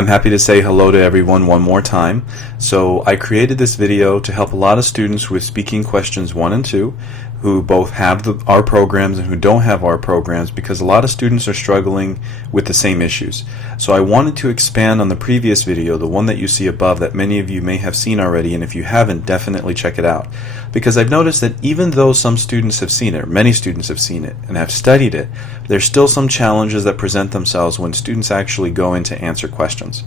I'm happy to say hello to everyone one more time. So I created this video to help a lot of students with speaking questions 1 and 2 who both have our programs and who don't have our programs, because a lot of students are struggling with the same issues. So I wanted to expand on the previous video, the one that you see above that many of you may have seen already, and if you haven't, definitely check it out. Because I've noticed that even though some students have seen it, or many students have seen it and have studied it, there's still some challenges that present themselves when students actually go in to answer questions.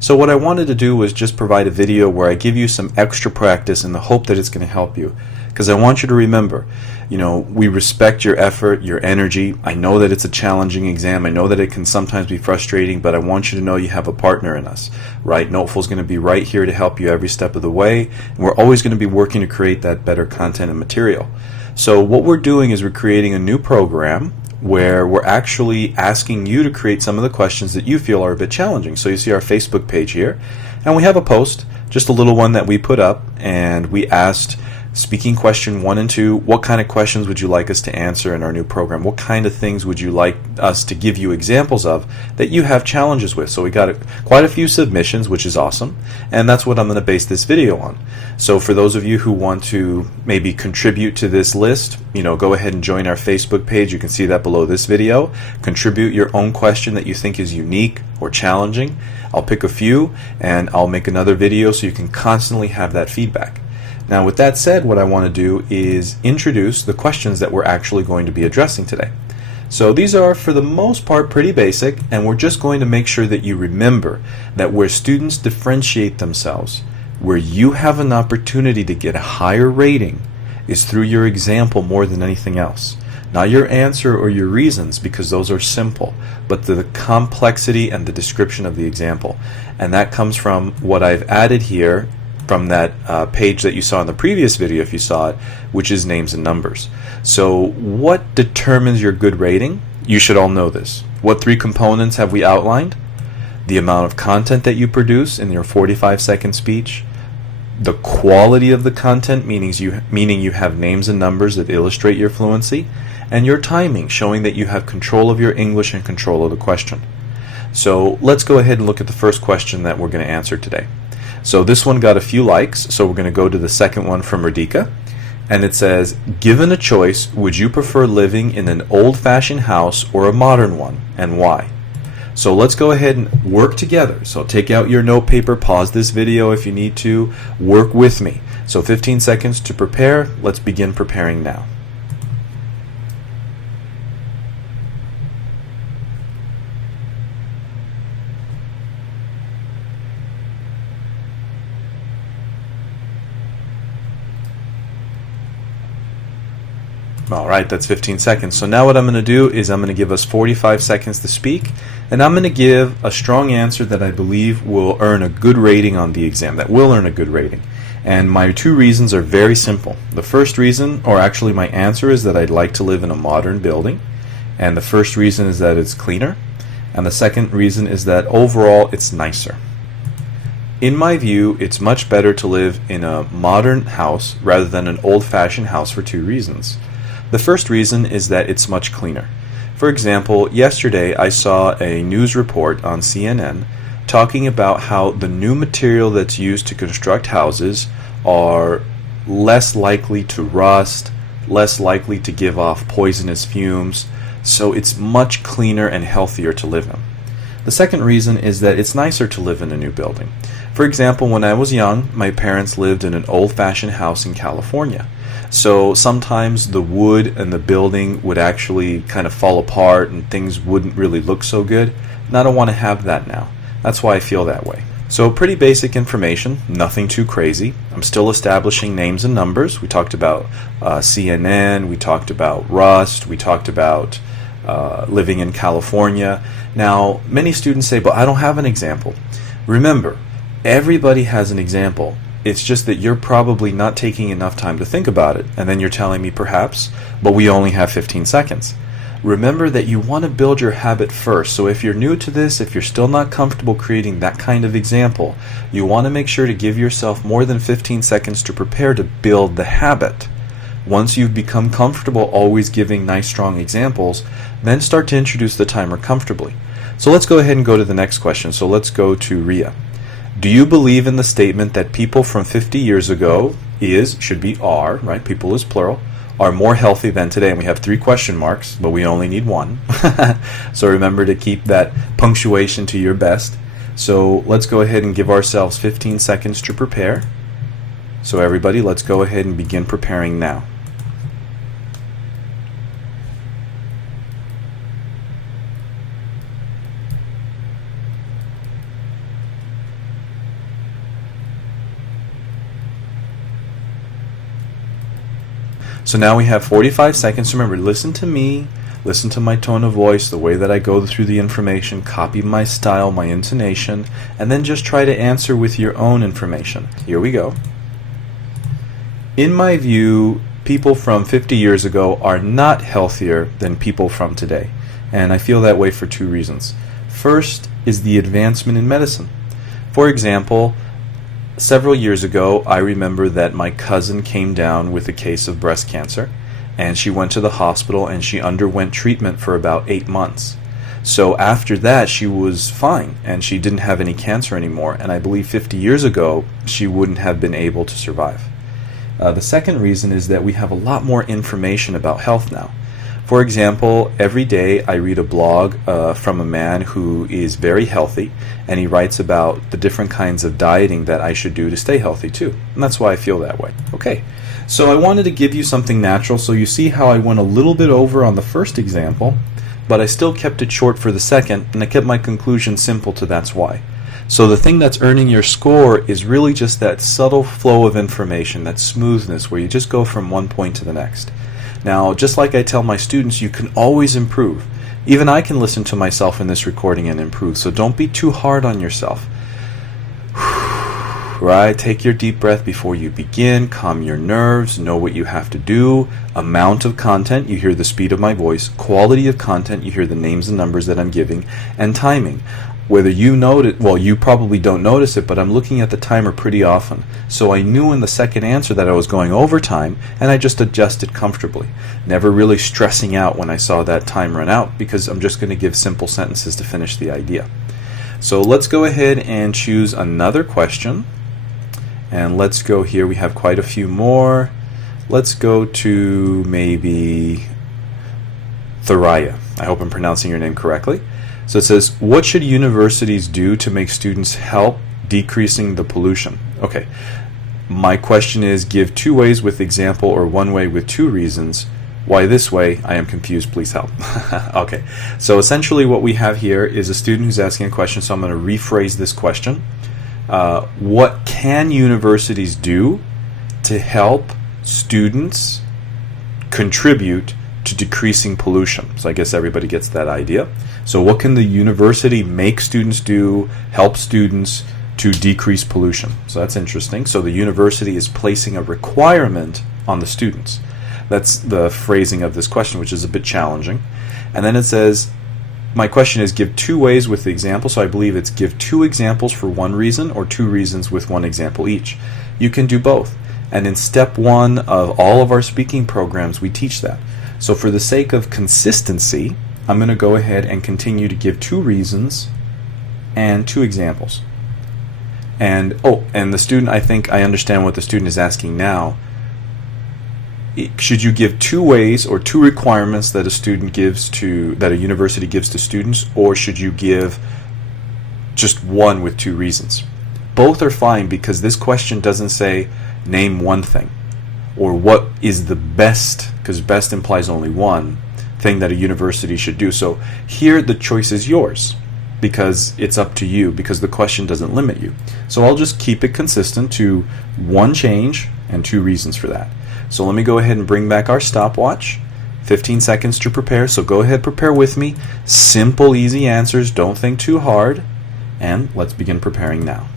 So what I wanted to do was just provide a video where I give you some extra practice in the hope that it's going to help you. Because I want you to remember, we respect your effort, your energy. I know that it's a challenging exam. I know that it can sometimes be frustrating, but I want you to know you have a partner in us, right? NoteFull is going to be right here to help you every step of the way, and we're always going to be working to create that better content and material. So what we're doing is we're creating a new program where we're actually asking you to create some of the questions that you feel are a bit challenging. So you see our Facebook page here, and we have a post, just a little one that we put up, and we asked speaking question 1 and 2, what kind of questions would you like us to answer in our new program? What kind of things would you like us to give you examples of that you have challenges with? So we got quite a few submissions, which is awesome, and that's what I'm going to base this video on. So for those of you who want to maybe contribute to this list, go ahead and join our Facebook page. You can see that below this video. Contribute your own question that you think is unique or challenging. I'll pick a few and I'll make another video so you can constantly have that feedback. Now with that said, what I want to do is introduce the questions that we're actually going to be addressing today. So these are for the most part pretty basic, and we're just going to make sure that you remember that where students differentiate themselves, where you have an opportunity to get a higher rating, is through your example more than anything else. Not your answer or your reasons, because those are simple, but the complexity and the description of the example. And that comes from what I've added here from that page that you saw in the previous video, if you saw it, which is names and numbers. So what determines your good rating? You should all know this. What 3 components have we outlined? The amount of content that you produce in your 45-second speech, the quality of the content, meaning you have names and numbers that illustrate your fluency, and your timing, showing that you have control of your English and control of the question. So let's go ahead and look at the first question that we're going to answer today. So this one got a few likes, so we're going to go to the second one from Radhika, and it says, given a choice, would you prefer living in an old-fashioned house or a modern one, and why? So let's go ahead and work together. So take out your note paper, pause this video if you need to, work with me. So 15 seconds to prepare. Let's begin preparing now. Alright, that's 15 seconds. So now what I'm going to do is I'm going to give us 45 seconds to speak, and I'm going to give a strong answer that I believe will earn a good rating on the exam, that will earn a good rating. And my 2 reasons are very simple. The first reason, or actually my answer, is that I'd like to live in a modern building. And the first reason is that it's cleaner. And the second reason is that overall it's nicer. In my view, it's much better to live in a modern house rather than an old-fashioned house for 2 reasons. The first reason is that it's much cleaner. For example, yesterday I saw a news report on CNN talking about how the new material that's used to construct houses are less likely to rust, less likely to give off poisonous fumes, so it's much cleaner and healthier to live in. The second reason is that it's nicer to live in a new building. For example, when I was young, my parents lived in an old-fashioned house in California. So sometimes the wood and the building would actually kind of fall apart and things wouldn't really look so good. And I don't want to have that now. That's why I feel that way. So pretty basic information, nothing too crazy. I'm still establishing names and numbers. We talked about CNN, we talked about rust, we talked about living in California. Now, many students say, but I don't have an example. Remember, everybody has an example. It's just that you're probably not taking enough time to think about it, and then you're telling me perhaps, but we only have 15 seconds. Remember that you want to build your habit first, so if you're new to this, if you're still not comfortable creating that kind of example, you want to make sure to give yourself more than 15 seconds to prepare to build the habit. Once you've become comfortable always giving nice strong examples, then start to introduce the timer comfortably. So let's go ahead and go to the next question. So let's go to Ria. Do you believe in the statement that people from 50 years ago should be are, right? People is plural, are more healthy than today? And we have 3 question marks, but we only need 1. So remember to keep that punctuation to your best. So let's go ahead and give ourselves 15 seconds to prepare. So everybody, let's go ahead and begin preparing now. So now we have 45 seconds. Remember, listen to me, listen to my tone of voice, the way that I go through the information, copy my style, my intonation, and then just try to answer with your own information. Here we go. In my view, people from 50 years ago are not healthier than people from today. And I feel that way for 2 reasons. First is the advancement in medicine. For example, several years ago, I remember that my cousin came down with a case of breast cancer, and she went to the hospital and she underwent treatment for about 8 months. So after that, she was fine and she didn't have any cancer anymore, and I believe 50 years ago, she wouldn't have been able to survive. The second reason is that we have a lot more information about health now. For example, every day I read a blog from a man who is very healthy, and he writes about the different kinds of dieting that I should do to stay healthy too. And that's why I feel that way. Okay, so I wanted to give you something natural, so you see how I went a little bit over on the first example, but I still kept it short for the second, and I kept my conclusion simple to that's why. So the thing that's earning your score is really just that subtle flow of information, that smoothness, where you just go from one point to the next. Now, just like I tell my students, you can always improve. Even I can listen to myself in this recording and improve, so don't be too hard on yourself. Right? Take your deep breath before you begin, calm your nerves, know what you have to do, amount of content, you hear the speed of my voice, quality of content, you hear the names and numbers that I'm giving, and timing. Whether you notice, well, you probably don't notice it, but I'm looking at the timer pretty often. So I knew in the second answer that I was going over time, and I just adjusted comfortably. Never really stressing out when I saw that time run out, because I'm just going to give simple sentences to finish the idea. So let's go ahead and choose another question. And let's go here. We have quite a few more. Let's go to maybe Thoraya. I hope I'm pronouncing your name correctly. So it says, what should universities do to make students help decreasing the pollution? Okay, my question is, give 2 ways with example or 1 way with 2 reasons. Why this way? I am confused, please help. Okay, so essentially what we have here is a student who's asking a question, so I'm going to rephrase this question. What can universities do to help students contribute to decreasing pollution? So I guess everybody gets that idea. So what can the university make students do, help students to decrease pollution? So that's interesting. So the university is placing a requirement on the students. That's the phrasing of this question, which is a bit challenging. And then it says, my question is, give 2 ways with the example. So I believe it's give 2 examples for 1 reason or 2 reasons with 1 example each. You can do both. And in step 1 of all of our speaking programs, we teach that. So for the sake of consistency, I'm going to go ahead and continue to give 2 reasons and 2 examples. And the student, I think I understand what the student is asking now. Should you give 2 ways or 2 requirements that a university gives to students, or should you give just 1 with 2 reasons? Both are fine, because this question doesn't say name 1 thing or what is the best, because best implies only 1 thing that a university should do. So here the choice is yours, because it's up to you, because the question doesn't limit you. So I'll just keep it consistent to 1 change and 2 reasons for that. So let me go ahead and bring back our stopwatch. 15 seconds to prepare, so go ahead, prepare with me. Simple, easy answers, don't think too hard, and let's begin preparing now.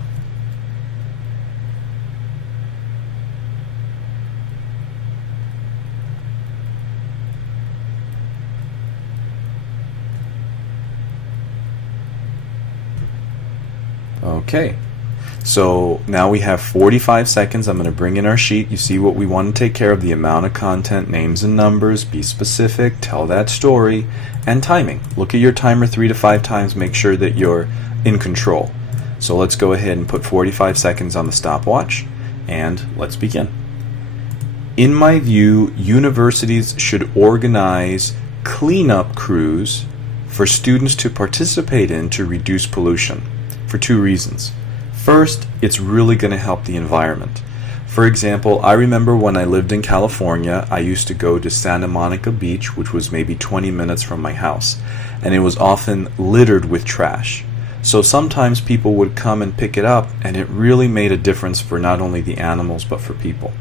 Okay, So now we have 45 seconds. I'm going to bring in our sheet. You see what we want to take care of: the amount of content, names and numbers, be specific, tell that story, and timing. Look at your timer 3 to 5 times, make sure that you're in control. So let's go ahead and put 45 seconds on the stopwatch, and let's begin. In my view, universities should organize cleanup crews for students to participate in to reduce pollution for 2 reasons. First, it's really going to help the environment. For example, I remember when I lived in California, I used to go to Santa Monica Beach, which was maybe 20 minutes from my house, and it was often littered with trash. So sometimes people would come and pick it up, and it really made a difference for not only the animals but for people.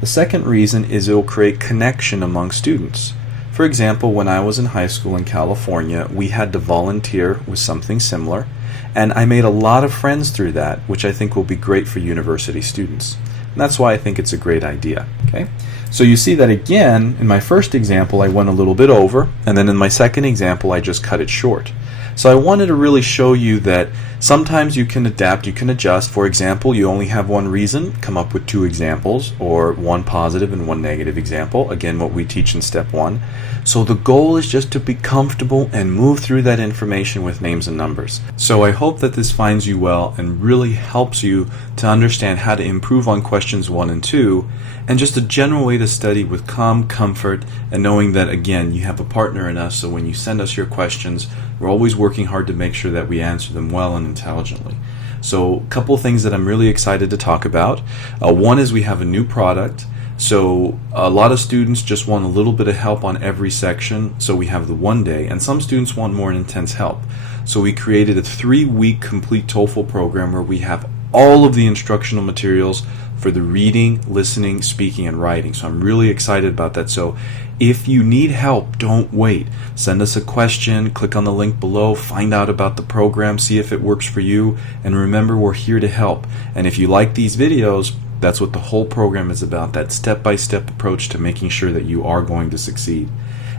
The second reason is it will create connection among students. For example, when I was in high school in California, we had to volunteer with something similar, and I made a lot of friends through that, which I think will be great for university students. And that's why I think it's a great idea. Okay? So you see that again, in my first example I went a little bit over, and then in my second example I just cut it short. So I wanted to really show you that sometimes you can adapt, you can adjust. For example, you only have one reason, come up with 2 examples, or 1 positive and 1 negative example. Again, what we teach in step 1. So the goal is just to be comfortable and move through that information with names and numbers. So I hope that this finds you well and really helps you to understand how to improve on questions 1 and 2, and just a general way to study with calm comfort, and knowing that, again, you have a partner in us, so when you send us your questions, we're always working hard to make sure that we answer them well and intelligently. So a couple of things that I'm really excited to talk about. One is we have a new product. So a lot of students just want a little bit of help on every section, so we have the 1 day, and some students want more intense help. So we created a 3-week complete TOEFL program where we have all of the instructional materials for the reading, listening, speaking, and writing. So I'm really excited about that. So if you need help, don't wait. Send us a question, click on the link below, find out about the program, see if it works for you, and remember, we're here to help. And if you like these videos, that's what the whole program is about, that step-by-step approach to making sure that you are going to succeed.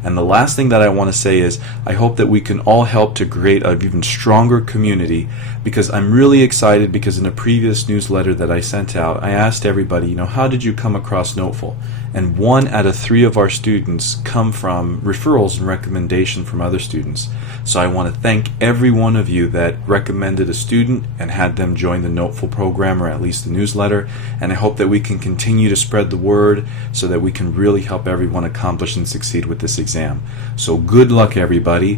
And the last thing that I want to say is I hope that we can all help to create an even stronger community, because I'm really excited, because in a previous newsletter that I sent out, I asked everybody, how did you come across NoteFull? And 1 out of 3 of our students come from referrals and recommendation from other students. So I want to thank every one of you that recommended a student and had them join the NoteFull program, or at least the newsletter. And I hope that we can continue to spread the word so that we can really help everyone accomplish and succeed with this exam. So good luck, everybody.